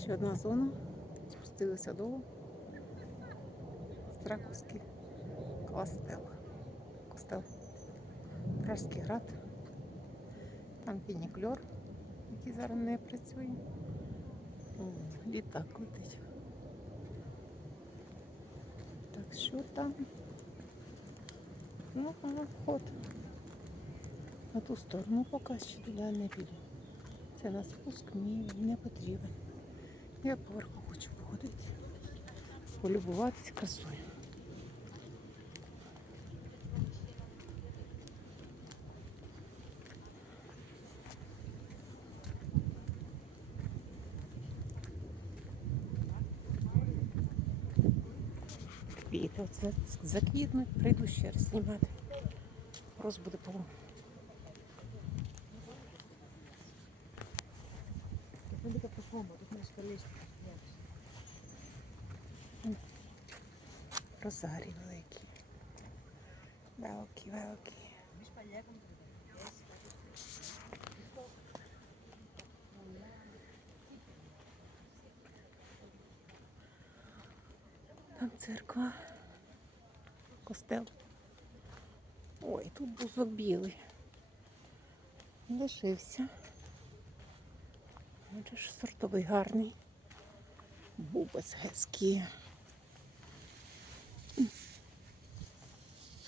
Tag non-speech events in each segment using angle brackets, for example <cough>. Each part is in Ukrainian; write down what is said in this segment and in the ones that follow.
Ще одна зона. Спустилися долу. Страковський костел. Костел. Пражський град. Там фінікльор, який зараз не працює. Літак летить. Так що там? Ну, а вход. На ту сторону поки ще туди не піду. Це на спуск мені не потрібен. Я поверху хочу походити, полюбуватися красою. Квіти оце заквітнуть, прийду ще раз знімати. Роз буде полу. Ну, буде по-своєму, тут не скалічно. Розарі великі. Великі, великі. Там церква. Костел. Ой, тут бузок білий. Лишився. Бачиш, сортовий гарний. Бубець гецький.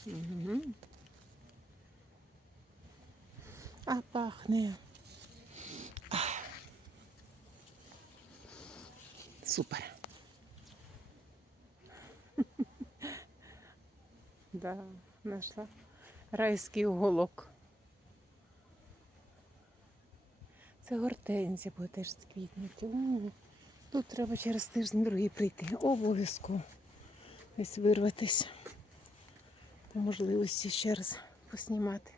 Угу. А пахне. Супер. <laughs> Да, знайшла райський уголок. Це гортензія буде теж сквітнути. М, Тут треба через тиждень другий прийти. Обов'язково десь вирватися. По можливості ще раз поснімати.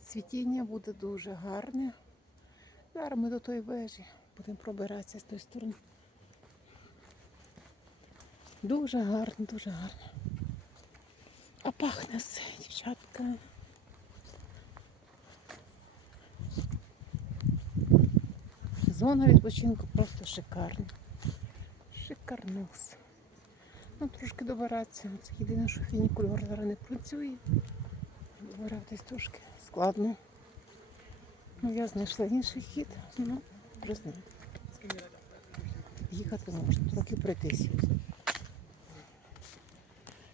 Цвітіння буде дуже гарне. Зараз ми до тої вежі будемо пробиратися з тої сторони. Дуже гарно, дуже гарно. А пахне все, дівчатка. Зона відпочинку просто шикарна. Шикарнус. Ну, трошки добиратися. Це єдине, що фінікульор зараз не працює. Добиратись трошки складно. Ну, я знайшла інший хід, ну, признаю. Їхати можна, трохи пройтись.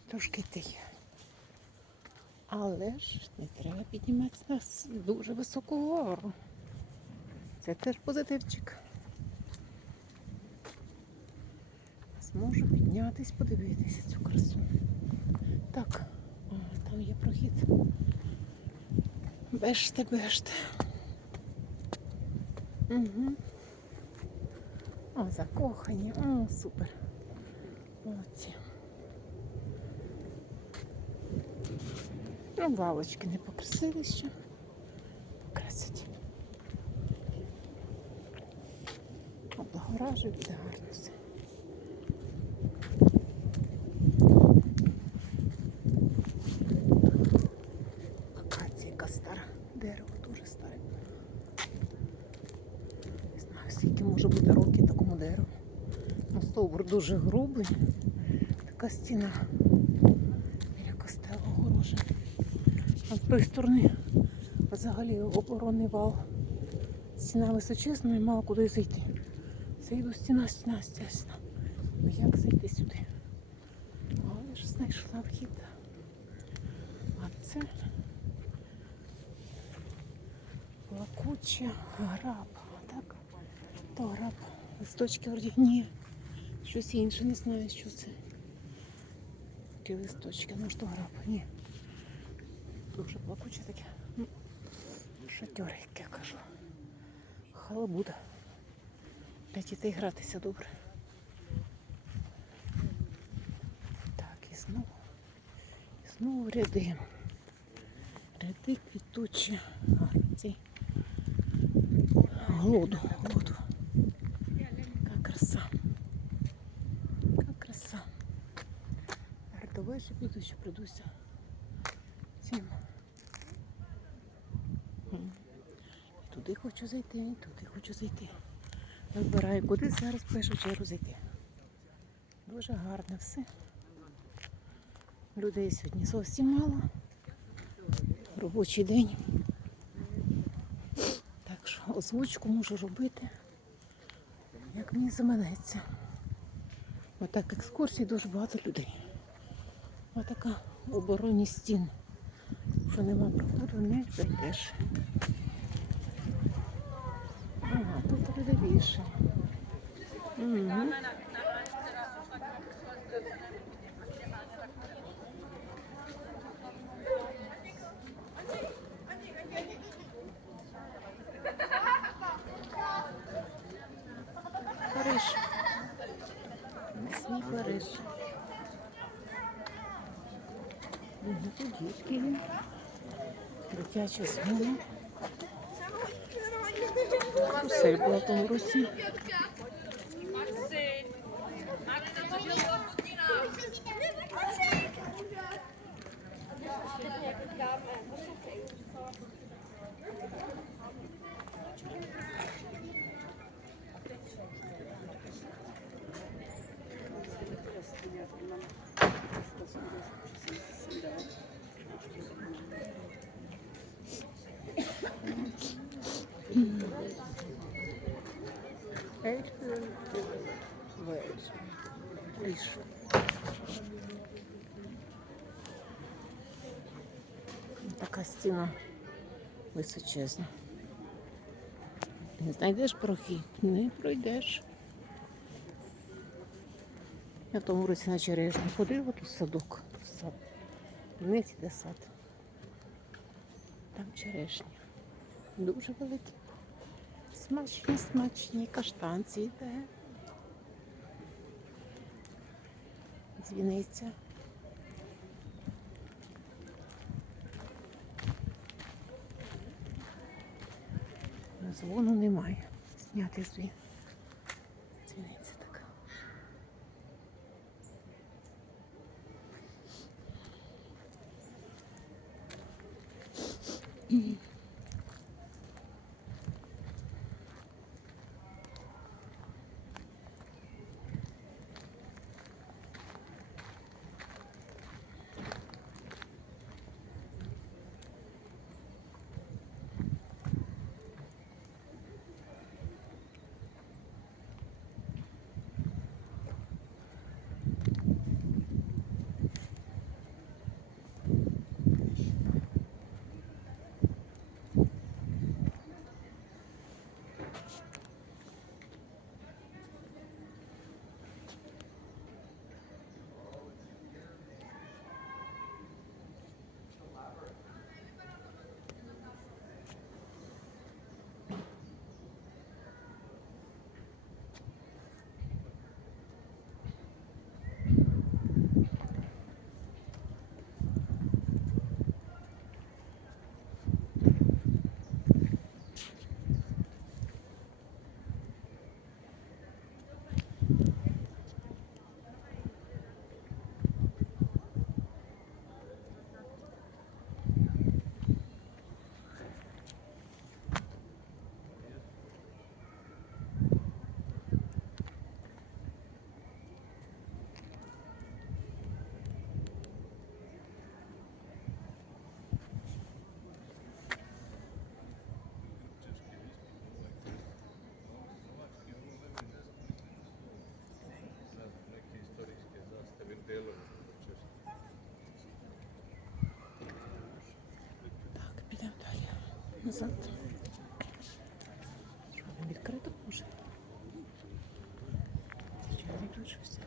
Трошки йти. Але ж не треба підніматися на дуже високу гору. Це теж позитивчик. Зможу піднятись, подивитися цю красу. Так, о, там є прохід. Бежте, бежте. Угу. О, закохані. О, супер. Молодці. Ну, лавочки не покрасили ще. Облагоражують це гарно все. Акація, яка стара. Дерево дуже старе. Не знаю, скільки може бути років такому дереву. Ну, стовбур дуже грубий. Така стіна біля костела огорожена. А з тої сторони взагалі оборонний вал. Стіна височезна і мало куди зайти. Зайду стіна, стіна, стіна, стіна. Ну як зайти сюди? Але ж знайшла вхід. А це плакуча граб. Так? То граб. Листочки вроді. Ні. Щось інше, не знаю, що це. Такі листочки, ну що граб? Ні. Дуже плакуче таке. Ну, як я кажу. Халабуда. Дітей гратися добре. Так, і знову. І знову ряди. Ряди квітучі. Гарні. Глоду, глоду. Яка краса. Яка краса. Рядовий ще піду, ще придуся. Цим. Туди хочу зайти, туди хочу зайти. Вибираю, куди зараз в першу чергу зайти. Дуже гарне все. Людей сьогодні зовсім мало. Робочий день. Так що озвучку можу робити, як мені заманеться. Отак екскурсій дуже багато людей. Отака оборонні стін. Що нема проходу, не зайдеш. Людей більше. Угу. Париж. Мій Париж. Угу, Тут дітки. Дитяча зміна. Усель була в тому році. Париж. Така стіна височезна. Не знайдеш прохід, не пройдеш. Я в тому році на черешню ходила, тут садок, сад. Вниз іде сад. Там черешня. Дуже великі. Смачні, смачні каштанці йде. Дзвіниця. Дзвону немає. Зняти звін. Дзвіниця така. Neki Назад. Що там відкрито може? Чи не щось?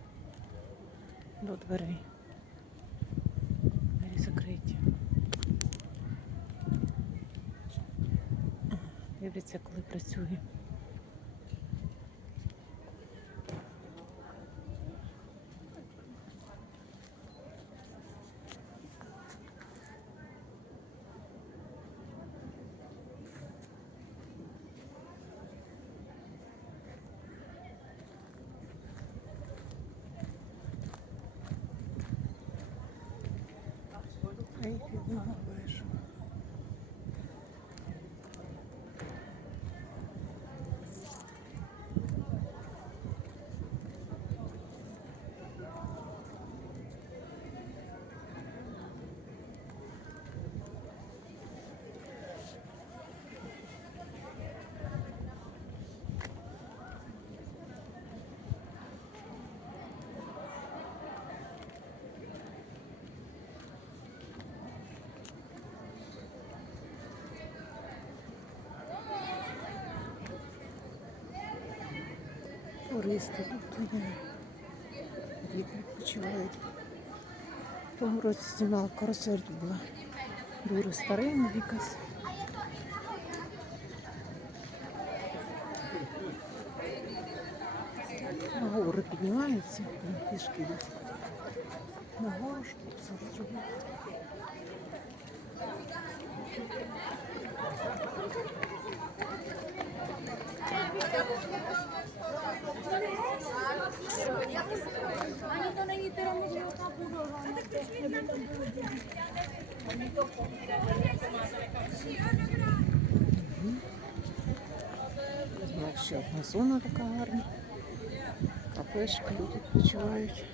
До дверей. Двері закриті. Дивіться, коли працює. Туристи тут. Відпочивають. В тому році знімала тут була дуже старинна якась. На гору піднімаються, там пішки йдуть. На гору, це зробити. Ще одна зона така гарна. Кафешка, люди відпочивають.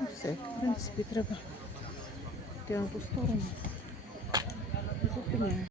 Ну, все, принципі, треба йти на ту сторону.